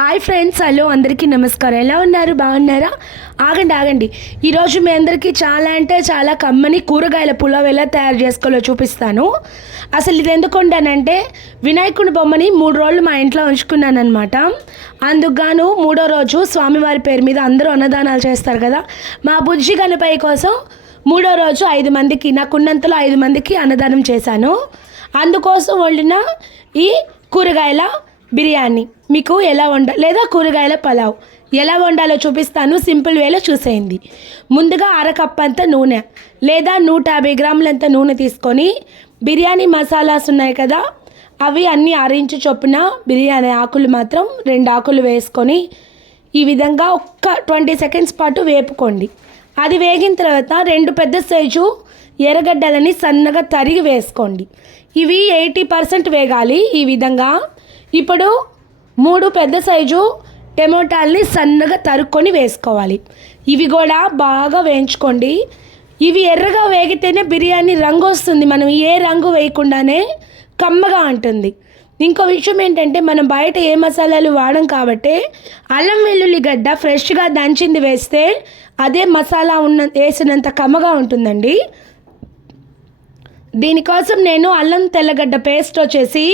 Hi friends hello అందరికీ నమస్కారం. ఎలా ఉన్నారు? బాగున్నారా? ఆగండి ఆగండి. ఈరోజు మీ అందరికీ చాలా అంటే చాలా కమ్మని కూరగాయల పులావ్ ఎలా తయారు చేసుకోవాలో చూపిస్తాను. అసలు ఇది ఎందుకు వండానంటే వినాయకుడి బొమ్మని మూడు రోజులు మా ఇంట్లో ఉంచుకున్నాను అనమాట మూడో రోజు స్వామివారి పేరు మీద అందరూ అన్నదానాలు చేస్తారు కదా మా బుజ్జి గణపై కోసం మూడో రోజు ఐదు మందికి నాకున్నంతలో ఐదు మందికి అన్నదానం చేశాను. అందుకోసం వండిన ఈ కూరగాయల బిర్యానీ. మీకు ఎలా వండ లేదా కూరగాయల పలావ్. ఎలా వండాలో చూపిస్తాను సింపుల్ వేలో చూసేయండి. ముందుగా అరకప్ అంత నూనె లేదా నూట యాభై గ్రాములంత నూనె తీసుకొని బిర్యానీ మసాలాస్ ఉన్నాయి కదా అవి అన్నీ ఆరించి చొప్పున బిర్యానీ ఆకులు మాత్రం రెండు ఆకులు వేసుకొని ఈ విధంగా ఒక్క ట్వంటీ సెకండ్స్ పాటు వేపుకోండి. అది వేగిన తర్వాత రెండు పెద్ద సైజు ఎర్రగడ్డలని సన్నగా తరిగి వేసుకోండి. ఇవి ఎయిటీ పర్సెంట్ వేగాలి. ఈ విధంగా ఇప్పుడు మూడు పెద్ద సైజు టమోటాల్ని సన్నగా తరుక్కొని వేసుకోవాలి. ఇవి కూడా బాగా వేయించుకోండి. ఇవి ఎర్రగా వేగితేనే బిర్యానీ రంగు వస్తుంది. మనం ఏ రంగు వేయకుండానే కమ్మగా ఉంటుంది. ఇంకో విషయం ఏంటంటే మనం బయట ఏ మసాలాలు వాడం కాబట్టి అల్లం వెల్లుల్లి గడ్డ ఫ్రెష్గా దంచింది వేస్తే అదే మసాలా ఉన్న వేసినంత కమ్మగా ఉంటుందండి. దీనికోసం నేను అల్లం తెల్లగడ్డ పేస్ట్ వచ్చేసి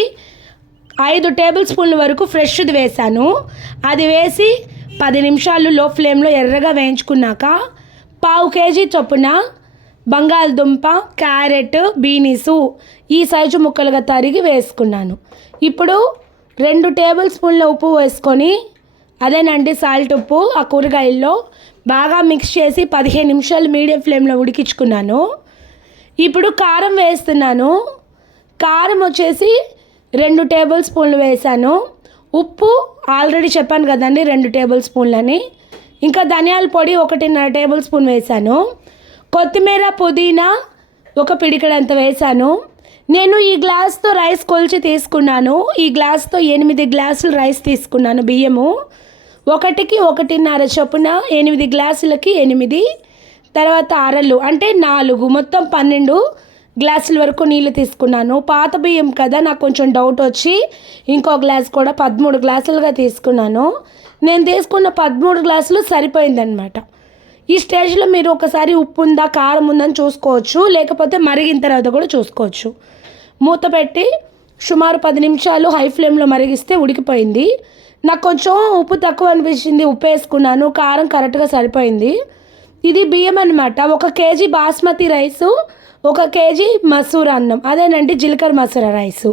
ఐదు టేబుల్ స్పూన్ల వరకు ఫ్రెష్ది వేశాను. అది వేసి పది నిమిషాలు లో ఫ్లేమ్లో ఎర్రగా వేయించుకున్నాక పావు కేజీ చొప్పున బంగాళదుంప క్యారెట్ బీనీసు ఈ సైజు ముక్కలుగా తరిగి వేసుకున్నాను. ఇప్పుడు రెండు టేబుల్ స్పూన్ల ఉప్పు వేసుకొని అదేనండి సాల్ట్ ఉప్పు ఆ కూరగాయల్లో బాగా మిక్స్ చేసి పదిహేను నిమిషాలు మీడియం ఫ్లేమ్లో ఉడికించుకున్నాను. ఇప్పుడు కారం వేస్తున్నాను. కారం వచ్చేసి రెండు టేబుల్ స్పూన్లు వేసాను ఉప్పు ఆల్రెడీ చెప్పాను కదండి రెండు టేబుల్ స్పూన్లని. ఇంకా ధనియాల పొడి ఒకటిన్నర టేబుల్ స్పూన్ వేసాను కొత్తిమీర పుదీనా ఒక పిడికడంత వేసాను నేను ఈ గ్లాస్తో రైస్ కొలిచి తీసుకున్నాను. ఈ గ్లాస్తో ఎనిమిది గ్లాసులు రైస్ తీసుకున్నాను బియ్యము. ఒకటికి ఒకటిన్నర చొప్పున ఎనిమిది గ్లాసులకి ఎనిమిది తర్వాత అరలు అంటే నాలుగు మొత్తం పన్నెండు గ్లాసుల వరకు నీళ్ళు తీసుకున్నాను. పాత బియ్యం కదా నాకు కొంచెం డౌట్ వచ్చి ఇంకో గ్లాస్ కూడా పదమూడు గ్లాసులుగా తీసుకున్నాను. నేను తీసుకున్న పదమూడు గ్లాసులు సరిపోయిందనమాట ఈ స్టేజ్లో మీరు ఒకసారి ఉప్పు ఉందా కారం ఉందని చూసుకోవచ్చు. లేకపోతే మరిగిన తర్వాత కూడా చూసుకోవచ్చు. మూత పెట్టి సుమారు పది నిమిషాలు హై ఫ్లేమ్లో మరిగిస్తే ఉడికిపోయింది. నాకు కొంచెం ఉప్పు తక్కువ అనిపించింది ఉప్పు వేసుకున్నాను. కారం కరెక్ట్గా సరిపోయింది. ఇది బియ్యం అనమాట ఒక కేజీ బాస్మతి రైసు ఒక కేజీ మసూర అన్నం అదేనండి జీలకర్ర మసూర రైసు.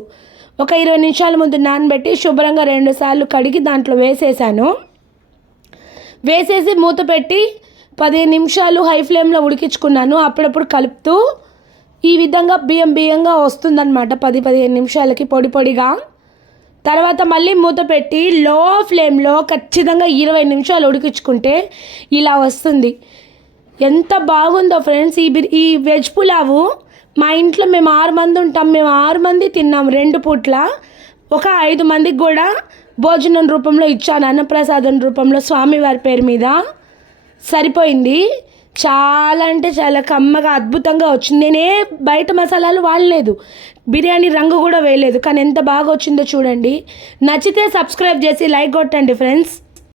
ఒక ఇరవై నిమిషాల ముందు నానబెట్టి శుభ్రంగా రెండు సార్లు కడిగి దాంట్లో వేసేసాను. వేసేసి మూత పెట్టి పదిహేను నిమిషాలు హై ఫ్లేమ్లో ఉడికించుకున్నాను. అప్పుడప్పుడు కలుపుతూ ఈ విధంగా బియ్యం బియ్యంగా వస్తుందన్నమాట పది పదిహేను నిమిషాలకి పొడి పొడిగా. తర్వాత మళ్ళీ మూత పెట్టి లో ఫ్లేమ్లో ఖచ్చితంగా ఇరవై నిమిషాలు ఉడికించుకుంటే ఇలా వస్తుంది. ఎంత బాగుందో ఫ్రెండ్స్. ఈ బిర్ ఈ వెజ్ పులావు మా ఇంట్లో మేము ఆరు మంది ఉంటాం. మేము ఆరు మంది తిన్నాం రెండు పూట్ల. ఒక ఐదు మందికి కూడా భోజనం రూపంలో ఇచ్చాను. అన్నప్రసాదం రూపంలో స్వామివారి పేరు మీద. సరిపోయింది. చాలా అంటే చాలా కమ్మగా అద్భుతంగా వచ్చింది. నేనే బయట మసాలాలు వాడలేదు. బిర్యానీ రంగు కూడా వేయలేదు. కానీ ఎంత బాగా వచ్చిందో చూడండి. నచ్చితే సబ్స్క్రైబ్ చేసి లైక్ కొట్టండి ఫ్రెండ్స్.